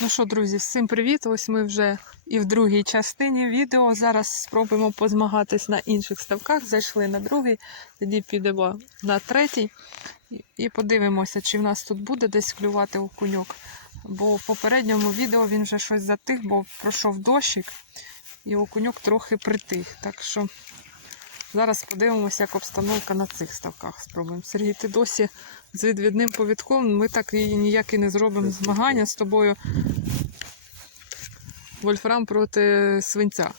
Ну що, друзі, всім привіт! Ось ми вже і в другій частині відео. Зараз спробуємо позмагатись на інших ставках. Зайшли на другий, тоді підемо на третій і- подивимося, чи в нас тут буде десь клювати окуньок. Бо в попередньому відео він вже щось затих, бо пройшов дощик і окуньок трохи притих. Так що зараз подивимося, як обстановка на цих ставках. Спробуємо. Сергій, ти досі з відвідним повідком. Ми так і ніяк і не зробимо змагання з тобою. Вольфрам проти свинця.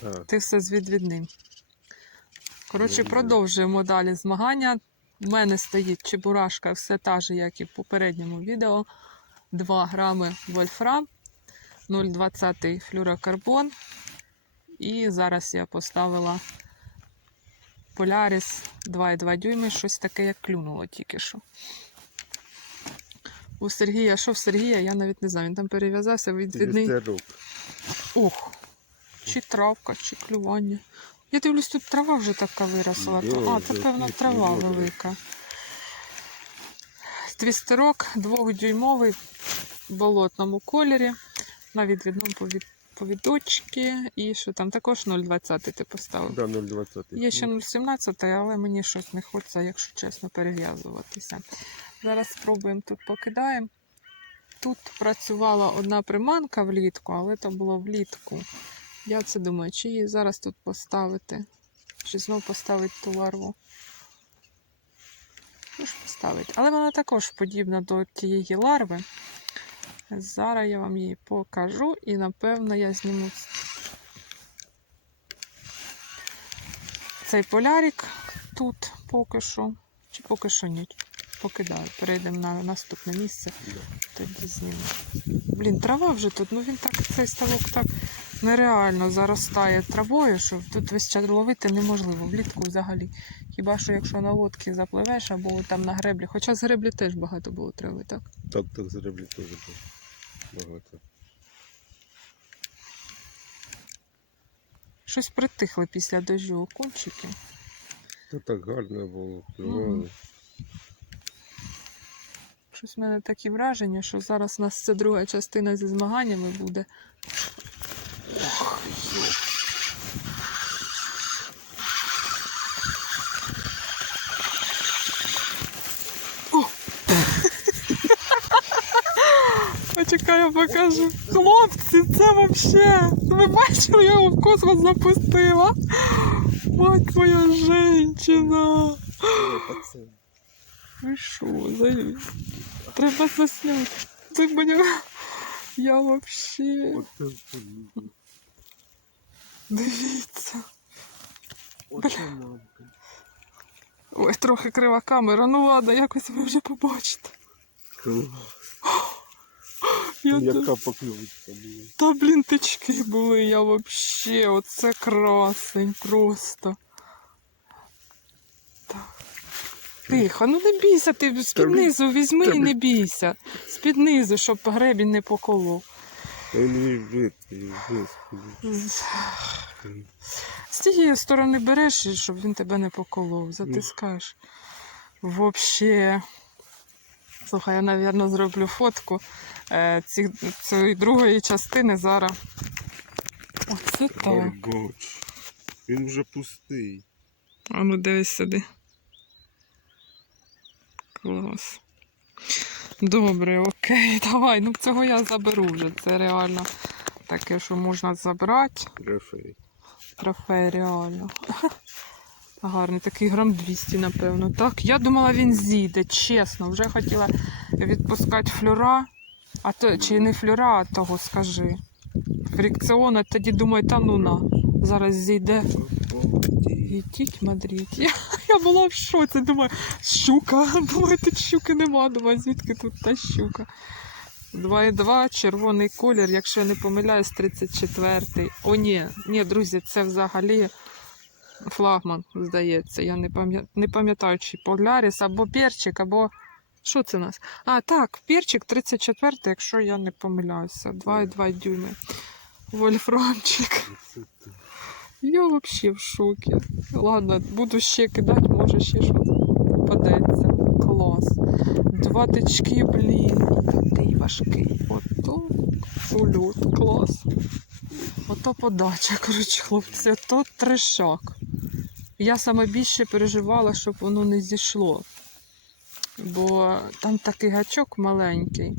Так, Ти все з відвідним. Коротше, продовжуємо далі змагання. У мене стоїть чебурашка, все та ж, як і в попередньому відео. 2 грами вольфрам, 0,20 флюрокарбон. І зараз я поставила Поляріс 2,2 дюйми, щось таке, як клюнуло тільки що. У Сергія, що в Сергія, я навіть не знаю. Він там перев'язався відвідний. вістерок. Ох, чи травка, чи клювання. Я дивлюсь, тут трава вже така виросла. Йо, А, це певно трава велика. Твістерок двохдюймовий в болотному кольорі. На відвідному повід... повідочки. І що там також 0,20 ти поставив. Да, 0,20. Є ще 0,17, але мені щось не хочеться, якщо чесно, перев'язуватися. Зараз спробуємо тут покидаємо. Тут працювала одна приманка влітку, але то було влітку. Я це думаю, чи її зараз тут поставити, чи знову поставити ту ларву. Ну ж поставити. Але вона також подібна до тієї ларви. Зараз я вам її покажу і напевно я зніму цей полярик тут поки що. Чи поки що ні. Покидаю. Перейдемо на наступне місце, тоді зніму. Блін, трава вже тут, ну він так, цей ставок так нереально заростає травою, що тут весь час ловити неможливо, влітку взагалі. Хіба що якщо на лодці запливеш або там на греблі. Хоча з греблі теж багато було трави, так? Так, так, зроблю теж було. Багато. Щось притихли після дощу окунчики. Та так гарно було, плювали. Щось в мене такі враження, що зараз у нас це друга частина зі змаганнями буде. Ох, Почекай, я покажу. Хлопці, це вообще. Ви бачили, я його в космос запустила. Мать твоя женщина. Ви що, за... Треба засняти. Ти мене... Я вообще... Дивіться. Ой, трохи крива камера. Ну ладно, якось ви вже побачите. Та- Яка поклювочка була. Та блін, тички були, я вообще, оце красень просто. Так. Тихо, ну не бійся, ти з-під низу візьми та і не бійся. З-під низу, щоб гребінь не поколов. Витворив, господи. З- З тієї сторони береш, і щоб він тебе не поколов, затискаєш. Вообще. Слухай, я, напевно, зроблю фотку цієї другої частини зараз. Оце так. Горбач. Він вже пустий. А ну дивись сюди. Клас. Добре, окей, давай. Ну цього я заберу вже. Це реально таке, що можна забрати. Трофей. Трофей реально. Гарний, такий грам 200, напевно. Так, я думала, він зійде, чесно. Вже хотіла відпускати флюра. А то чи не флюра, того скажи. Фрикціона, тоді думаю, та ну на. Зараз зійде. Ідіть, Мадрид. Я, я була в шоці, думаю, щука. Думаю, тут щуки нема. Думаю, звідки тут та щука. 2,2, червоний колір, якщо я не помиляюсь, 34-й. О, ні, ні, друзі, це взагалі флагман, здається. Я не пам'я- не пам'ятаю, чи Поляріс або перчик, або. Що це у нас? А, так, перчик 34, якщо я не помиляюся. 2,2 дюйми. Вольфрамчик. Я взагалі в шокі. Ладно, буду ще кидати, може ще щось попадеться. Клас. Два тички, блін. Такий важкий. Ото ульот, клас. Ото подача, коротше, хлопці, то трешак. Я саме більше переживала, щоб воно не зійшло. Бо там такий гачок маленький.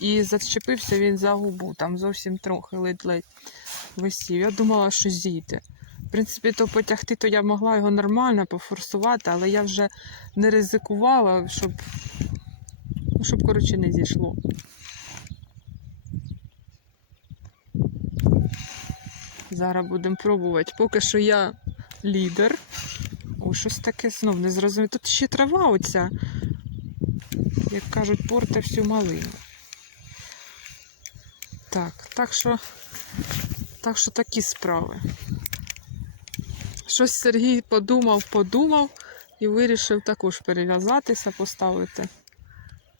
І зачепився він за губу, там зовсім трохи ледь-ледь висів. Я думала, що зійде. В принципі, то потягти, то я могла його нормально пофорсувати, але я вже не ризикувала, щоб, ну, щоб коротше, не зійшло. Зараз будемо пробувати. Поки що я лідер. О, щось таке знов не зрозуміло. Тут ще трава оця, як кажуть, порте всю малину. Так, так що, так що такі справи. Щось Сергій подумав, подумав і вирішив також перев'язатися, поставити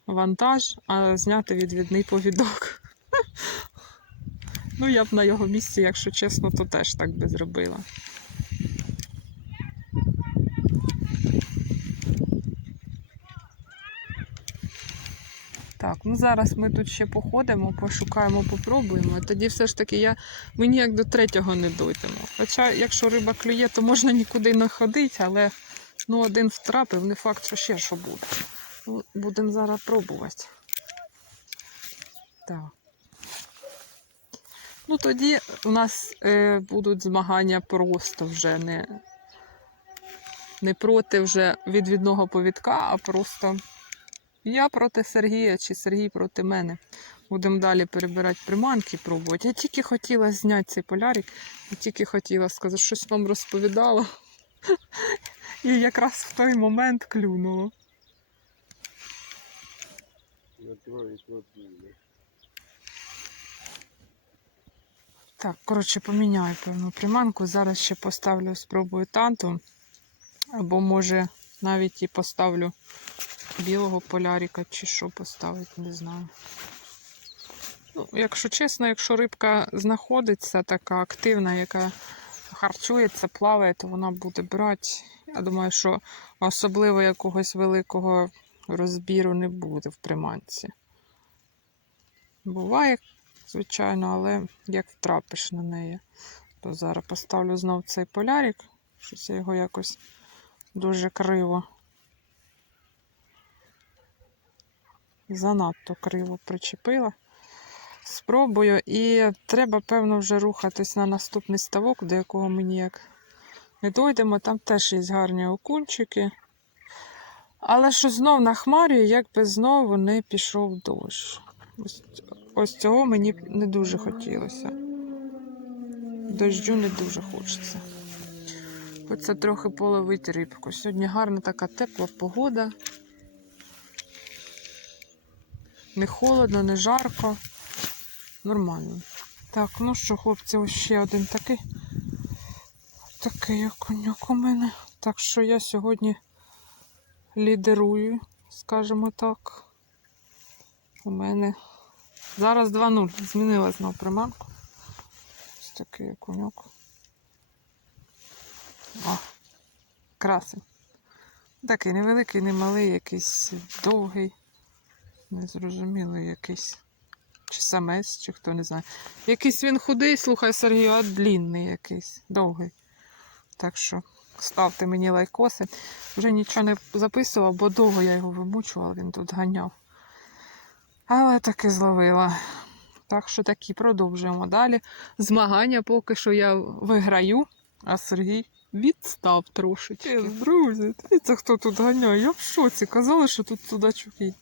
вантаж, а зняти відвідний повідок. Ну, я б на його місці, якщо чесно, то теж так би зробила. Так, ну зараз ми тут ще походимо, пошукаємо, попробуємо. А тоді все ж таки я, ми ніяк до третього не дойдемо. Хоча, якщо риба клює, то можна нікуди не ходити, але ну, один втрапив, не факт, що ще що буде. Ну, будемо зараз пробувати. Так. Ну, тоді у нас е, будуть змагання просто вже не, не проти вже відвідного повідка, а просто я проти Сергія чи Сергій проти мене. Будемо далі перебирати приманки, пробувати. Я тільки хотіла зняти цей полярик, я тільки хотіла сказати, щось вам розповідала. І якраз в той момент клюнуло. Так, коротше, поміняю певну приманку. Зараз ще поставлю, спробую танту. Або може навіть і поставлю білого полярика чи що поставити, не знаю. Ну, якщо чесно, якщо рибка знаходиться така активна, яка харчується, плаває, то вона буде брати. Я думаю, що особливо якогось великого розбіру не буде в приманці. Буває, звичайно, але як втрапиш на неї, то зараз поставлю знов цей полярик. Щось я його якось дуже криво. Занадто криво причепила. Спробую. І треба, певно, вже рухатись на наступний ставок, до якого ми ніяк не дойдемо. Там теж є гарні окунчики. Але що знов нахмарює, якби знову не пішов дощ. Ось, ось цього мені не дуже хотілося. Дождю не дуже хочеться. Хочеться трохи половити рибку. Сьогодні гарна така тепла погода. Не холодно, не жарко. Нормально. Так, ну що, хлопці, ось ще один такий. Такий окуньок у мене. Так що я сьогодні лідерую, скажімо так. У мене зараз 2-0. Змінила знову приманку. Ось такий окуньок. О, красень. Такий невеликий, не малий, якийсь довгий. Незрозумілий якийсь. Чи самець, чи хто не знає. Якийсь він худий, слухай, Сергію, а длінний якийсь, довгий. Так що ставте мені лайкоси. Вже нічого не записував, бо довго я його вимучувала, він тут ганяв. Але таки зловила. Так що такі продовжуємо далі. Змагання поки що я виграю, а Сергій відстав трошечки. Друзі, дивіться, хто тут ганяє. Я в шоці. Казали, що тут судачуки.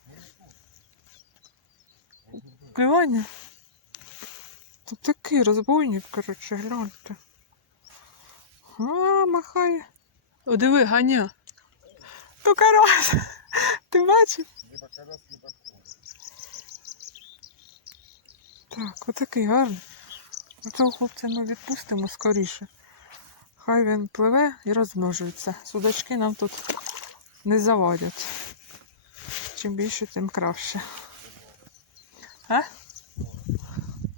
Клювання? Тут такий розбойник, коротше, гляньте. А, махає. О, диви, ганя. То карась. Ти бачиш? Так, отакий гарний. Оцього хлопця ми відпустимо скоріше. Хай він пливе і розмножується. Судачки нам тут не завадять. Чим більше, тим краще. А?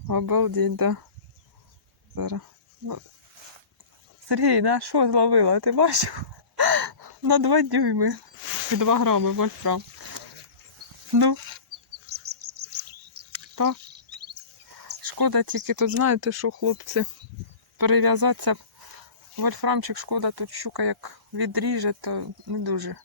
Обалдеть, да. Зараз. Ну, Сергій, на що зловила? Ти бачив? На два дюйми. і 2 грами вольфрам. Ну. Так. Шкода тільки тут, знаєте, що хлопці, перев'язатися. Вольфрамчик шкода, тут щука як відріже, то не дуже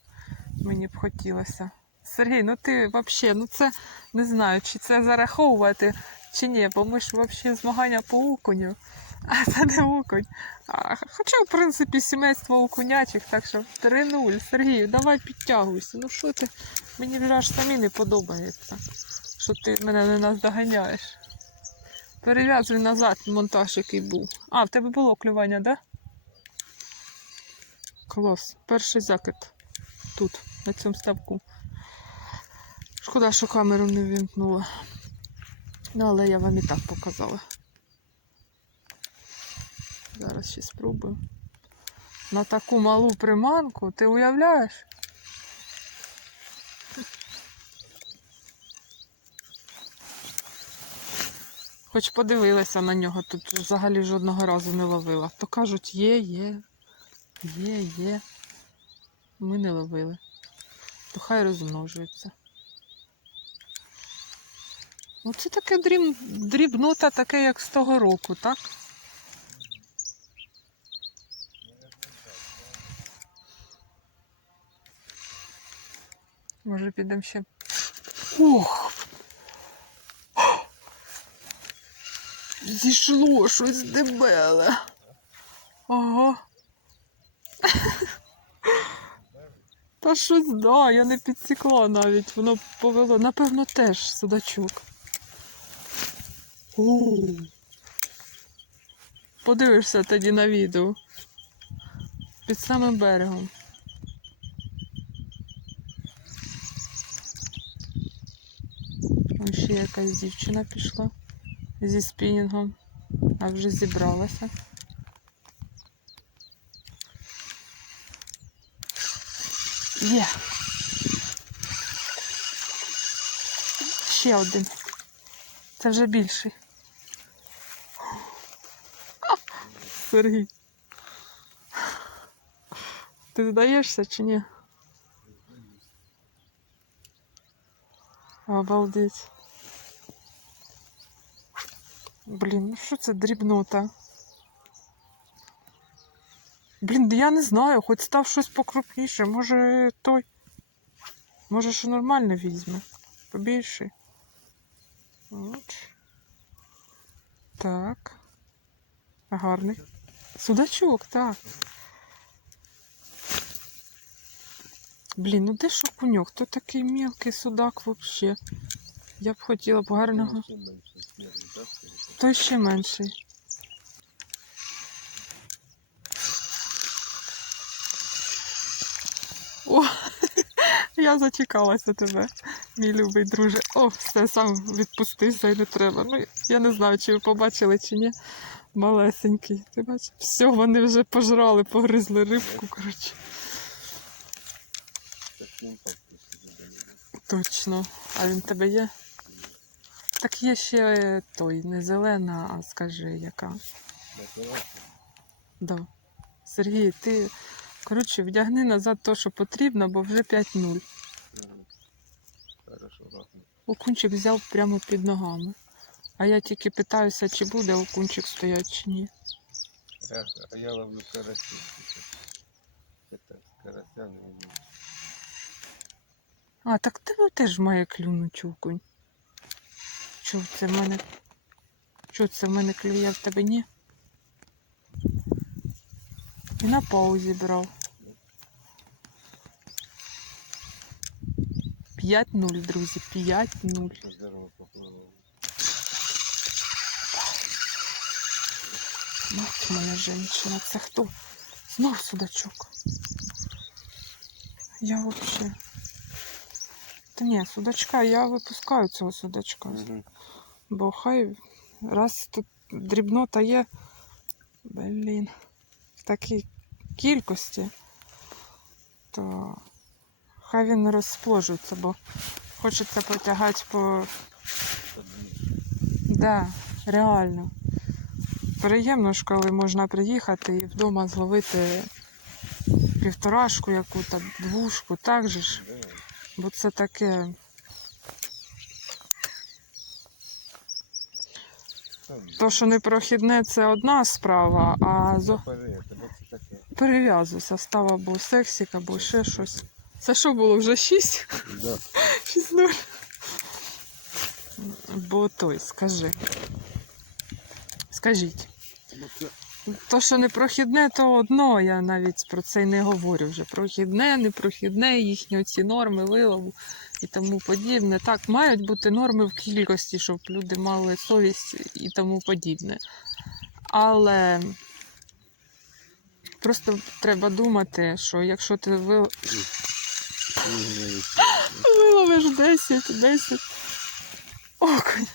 мені б хотілося. Сергій, ну ти взагалі, ну це не знаю, чи це зараховувати, чи ні, бо ми ж взагалі змагання по окуню, а це не окунь. А, хоча, в принципі, сімейство окунячих, так що 3-0. Сергій, давай підтягуйся. Ну що ти? Мені вже аж самі не подобається, що ти мене не наздоганяєш. Перев'язуй назад монтаж, який був. А, в тебе було клювання, так? Да? Клас. Перший закид. Тут, на цьому ставку. Шкода, що камеру не вімкнула. Ну, але я вам і так показала. Зараз ще спробую. На таку малу приманку, ти уявляєш? Хоч подивилася на нього, тут взагалі жодного разу не ловила. То кажуть, є, є, є, є. Ми не ловили. То хай розмножується. Оце таке дріб... дрібнота, таке, як з того року, так? Може, підемо ще. Ох! Зійшло щось дебеле. Ага. Та щось, да, я не підсікла навіть, воно повело. Напевно, теж судачок. О. Подивишся тоді на відео. Під самим берегом. Ще якась дівчина пішла зі спінінгом, а вже зібралася. Є. Ще один. Це вже більший. Сергій. Ти здаєшся чи ні? Обалдеть. Блін, ну що це дрібнота? Блін, я не знаю, хоч став щось покрупніше. Може той. Може, що нормально візьме. Побільший. Так. Гарний. Судачок, так. Блін, ну де ж окуньок? То такий мілкий судак взагалі. Я б хотіла б гарного. Той ще менший. О, я зачекалася тебе, мій любий друже. О, все, сам відпустився і не треба. Ну, я не знаю, чи ви побачили, чи ні. Малесенький. Ти бачиш? Все, вони вже пожрали, погризли рибку, коротше. Точно. А він тебе є? Так є ще той, не зелена, а скажи, яка. Да. Сергій, ти коротше вдягни назад то, що потрібно, бо вже 5-0. Мгм. Хорошо, ладно. Окунчик взяв прямо під ногами. А я тільки питаюся, чи буде окунчик стояти чи ні. А я ловлю. Это карася не. А, так тебе теж має клюнути окунь. Чого це в мене? Чого це в мене клює, в тебе ні? І на паузі брав. 5-0, друзі, 5-0. Здорово поплавав. Мать моя женщина, це хто? Знов судачок. Я вообще. Та ні, судачка, я випускаю цього судачка. Бо хай раз тут дрібнота є, блін, в такій кількості, то хай він не розпложується, бо хочеться потягати по Да, реально. Приємно ж, коли можна приїхати і вдома зловити півторашку яку-то, двушку, так же ж. Бо це таке. То, що не прохідне, це одна справа, а зо... перев'язуйся, став або сексік, або ще щось. Це що було вже 6? Да. 6-0. Бо той, скажи. Скажіть. То, що не прохідне, то одно. Я навіть про це й не говорю вже. Прохідне, непрохідне, їхні оці норми вилову і тому подібне. Так, мають бути норми в кількості, щоб люди мали совість і тому подібне. Але просто треба думати, що якщо ти вил... виловиш 10, 10 окунь.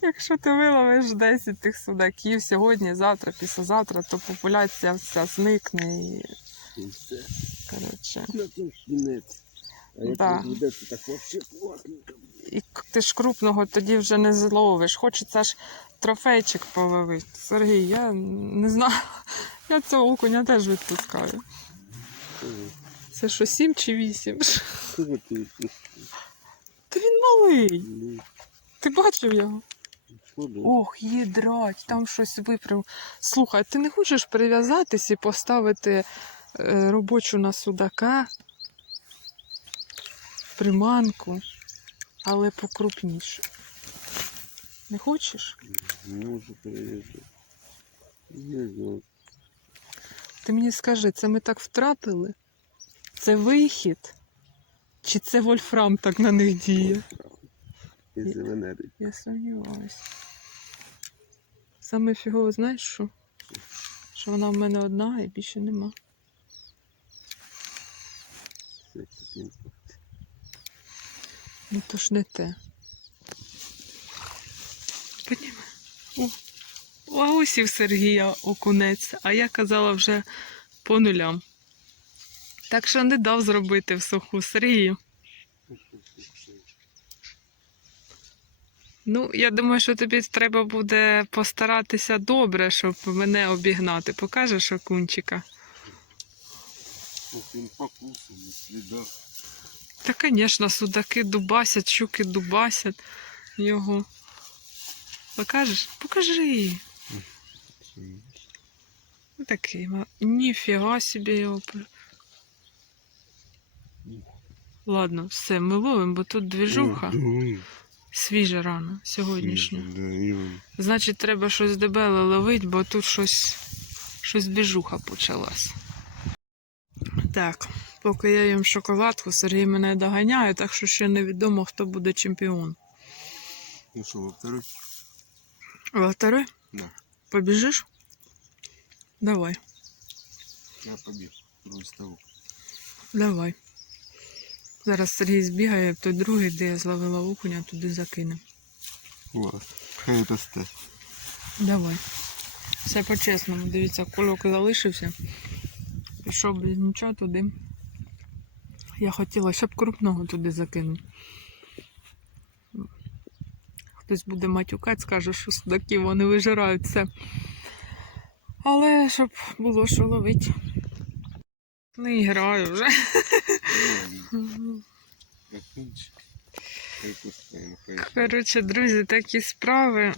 Якщо ти виловиш 10 тих судаків сьогодні, завтра, післязавтра, то популяція вся зникне і і все. коротше. Ну, Да. буде, то так взагалі плотненько. І ти ж крупного тоді вже не зловиш. Хочеться ж трофейчик половити. Сергій, я не знаю. Я цього окуня теж відпускаю. Це що, 7 чи 8? Кого ти відпустив? Та він малий. Ти бачив його? Ох, їдрать, там щось випрям. Слухай, ти не хочеш прив'язатись і поставити е, робочу на судака, приманку, але покрупніше. Не хочеш? Можу. Не знаю. Ти мені скажи, це ми так втрапили? Це вихід? Чи це вольфрам так на них діє? І зеленери. Я сумніваюся. Саме фігово, знаєш що? Що вона в мене одна і більше нема. Ну то ж не те. Підніми. О, а ось і в Сергія окунець, а я казала вже по нулям. Так що не дав зробити в суху Сергію. Ну, я думаю, що тобі треба буде постаратися добре, щоб мене обігнати. Покажеш окунчика? Він покусаний, сліда. Та, звісно, судаки дубасять, щуки дубасять його. Покажеш? Покажи. Ну, Такий. Ніфіга собі його. Ладно, все, ми ловимо, бо тут двіжуха. Свіжа рано, сьогоднішня. Значить, треба щось дебеле ловити, бо тут щось, щось двіжуха почалась. Так, поки я їм шоколадку, Сергій мене доганяє, так що ще невідомо, хто буде чемпіон. Ну що, во второй? Да. Побіжиш? Давай, Я побіг. Давай. Зараз Сергій збігає той другий, де я зловила окуня, туди закине. Клас. Хай це сте. Давай. Все по-чесному. Дивіться, кульок залишився. Пішов без нічого туди. Я хотіла, щоб крупного туди закинути. Хтось буде матюкати, скаже, що судаки вони вижирають все. Але щоб було що ловити. Не граю вже. Коротше, друзі, такі справи.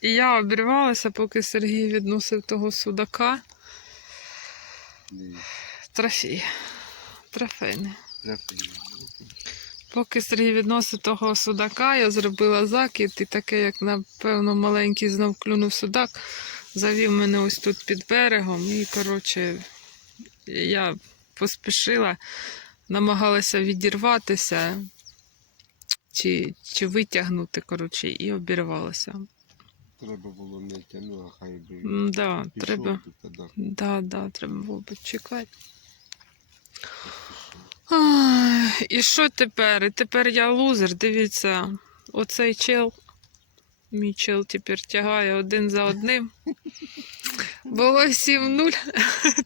І я обірвалася, поки Сергій відносив того судака. Трофей. Трофейний. Поки Сергій відносив того судака, я зробила закид, і таке, як напевно, маленький знов клюнув судак, завів мене ось тут під берегом. І, коротше, я поспішила, намагалася відірватися чи, чи витягнути, коротше, і обірвалася. Треба було не тягнути, а хай би Да, пішов треба. тоді. Да, да, треба було почекати. І що тепер? І тепер я лузер, дивіться, оцей чел, мій чел тепер тягає один за одним. Було 7-0,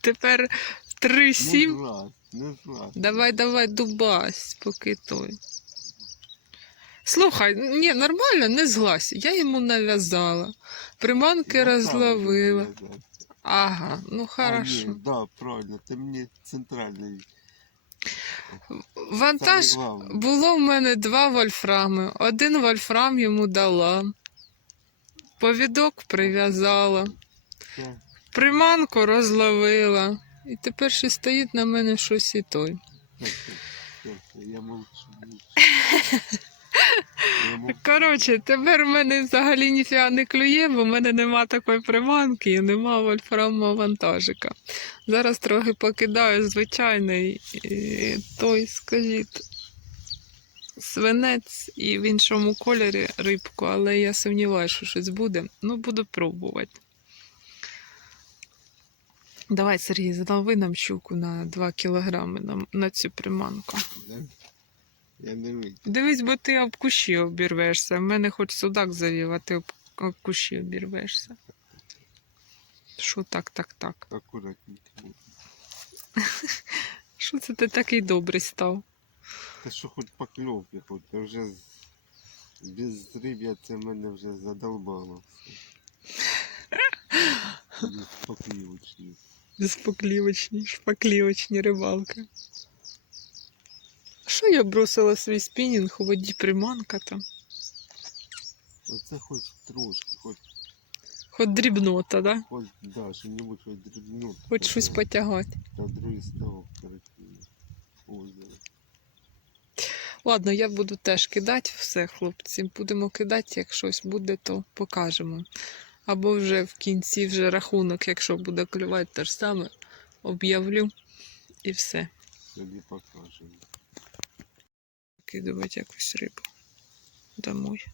тепер 3-7. Не злазь, не злазь. Давай, давай, дубась, поки той. Слухай, ні, нормально, не зглась. Я йому нав'язала. Приманки розловила. Ага, ну А, ні, хорошо. да, правильно, ти мені центральний. Вантаж було в мене два вольфрами. Один вольфрам йому дала. Повідок прив'язала. Приманку розловила. І тепер ще стоїть на мене щось і той. Мовчу. Я мовчу. Коротше, тепер в мене взагалі ніфіга не клює, бо в мене нема такої приманки і нема вольфрамового вантажика. Зараз трохи покидаю звичайний е, той, скажіть, свинець і в іншому кольорі рибку, але я сумніваюся, що щось буде. Ну, буду пробувати. Давай, Сергій, залови нам щуку на 2 кілограми на, на цю приманку. Я не вийду. Дивись, бо ти об кущі обірвешся. В мене хоч судак завів, а ти об, об кущі обірвешся. Що так, так, так? Акуратненько. Що це ти такий добрий став? Та що хоч покльовки, хоч я вже з- без риб'я це мене вже задолбало. все. Без поклівочні. Безпоклівочні, шпаклівочні рибалки. Що я бросила свій спінінг у воді приманка там? Оце хоч трошки, хоч, Хоч дрібнота, да? хоч, да, що-небудь хоч дрібну. Хоч щось потягати. Та другий ставок перекинув. Озеро. Ладно, я буду теж кидати все, хлопці. Будемо кидати, як щось буде, то покажемо. Або вже в кінці вже рахунок, якщо буде клювати те ж саме, об'явлю і все. Собі покажемо. Кидувати якусь рибу домой.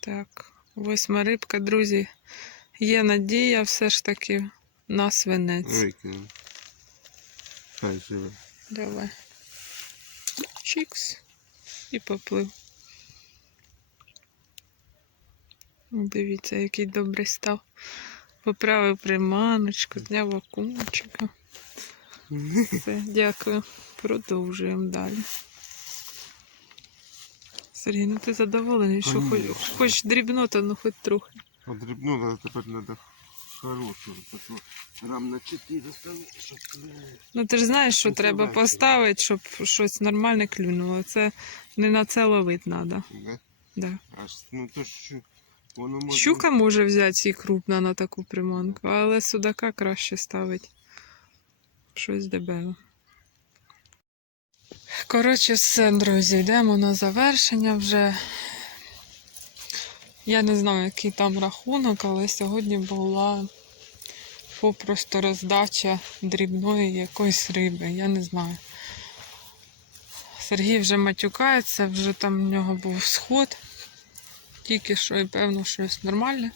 Так, восьма рибка, друзі. Є надія все ж таки на свинець. Викинув. Хай живе. Давай. Чікс. І поплив. Дивіться, який добрий став. Поправив приманочку, зняв окунчика. Все, дякую. Продовжуємо далі. Сергій, ну ти задоволений, що хоч, хоч дрібнота, ну хоч трохи. А дрібнула, тепер треба хорошу. Таку грам на 4 ставити, щоб. Ну ти ж знаєш, що Ну, треба поставити, щоб щось нормальне клюнуло. Це не на це ловити треба. Да? Да. Аж, ну то що, може... Щука може взяти і крупна на таку приманку, але судака краще ставить. Щось дебеле. Коротше, все, друзі, йдемо на завершення вже. Я не знаю, який там рахунок, але сьогодні була попросту роздача дрібної якоїсь риби. Я не знаю. Сергій вже матюкається, вже там в нього був сход. Тільки що і певно щось нормальне.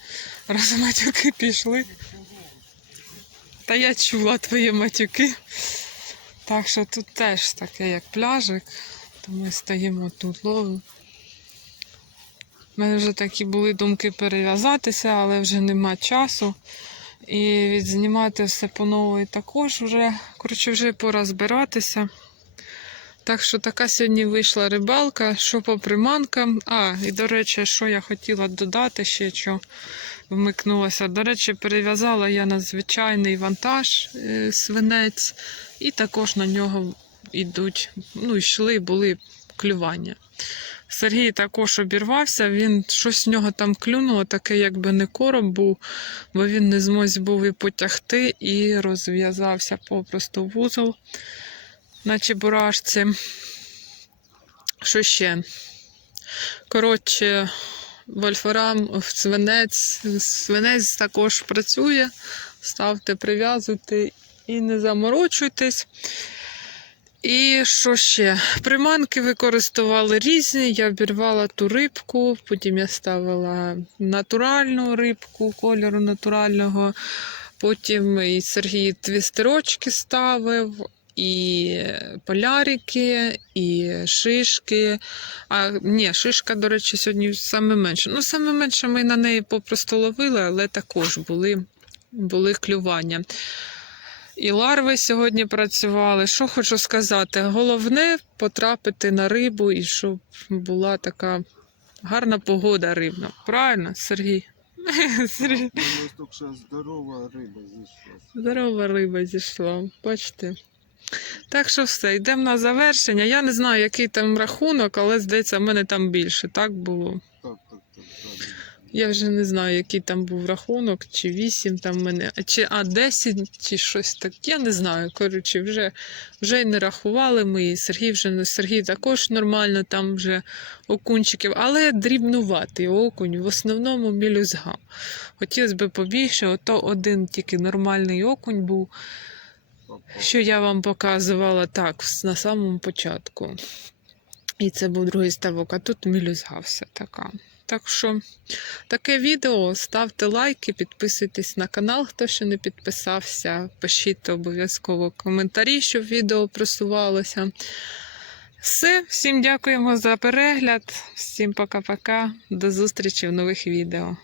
Раз матюки пішли. Та я чула твої матюки. Так що тут теж таке, як пляжик. То ми стоїмо тут ловимо. У мене вже такі були думки перев'язатися, але вже нема часу. І відзнімати все по нової також вже. Коротше, вже пора збиратися. Так що така сьогодні вийшла рибалка, що по приманкам. А, і до речі, що я хотіла додати ще, що вмикнулося. До речі, перев'язала я на звичайний вантаж е, свинець, і також на нього йдуть, ну, йшли, були клювання. Сергій також обірвався, він щось в нього там клюнуло, таке, якби не короб був, бо він не змозі був і потягти, і розв'язався попросту вузол на чебурашці. Що ще? Коротше, вольфрам, свинець, свинець також працює. Ставте, прив'язуйте і не заморочуйтесь. І що ще? Приманки використовували різні. Я обірвала ту рибку, потім я ставила натуральну рибку кольору натурального. Потім і Сергій твістерочки ставив, і полярики, і шишки. А ні, шишка, до речі, сьогодні саме менше. Ну, саме менше ми на неї попросту ловили, але також були, були клювання. І ларви сьогодні працювали. Що хочу сказати? Головне потрапити на рибу і щоб була така гарна погода рибна. Правильно, Сергій? Сер- У мене тільки що здорова риба зійшла. Здорова риба зійшла, бачите. Так що все, йдемо на завершення. Я не знаю, який там рахунок, але здається, в мене там більше. Так було. Так, так, так, правильно. Я вже не знаю, який там був рахунок, чи 8 там в мене, чи а 10, чи щось таке. Я не знаю. Коротше, вже, вже й не рахували ми. І Сергій вже не Сергій також нормально, там вже окунчиків, але дрібнуватий окунь, в основному мілюзга. Хотілося б побільше, ото один тільки нормальний окунь був. Що я вам показувала так, на самому початку. І це був другий ставок, а тут мілюзга вся така. Так що таке відео. Ставте лайки, підписуйтесь на канал, хто ще не підписався. Пишіть обов'язково коментарі, щоб відео просувалося. Все, всім дякуємо за перегляд. Всім пока-пока. До зустрічі в нових відео.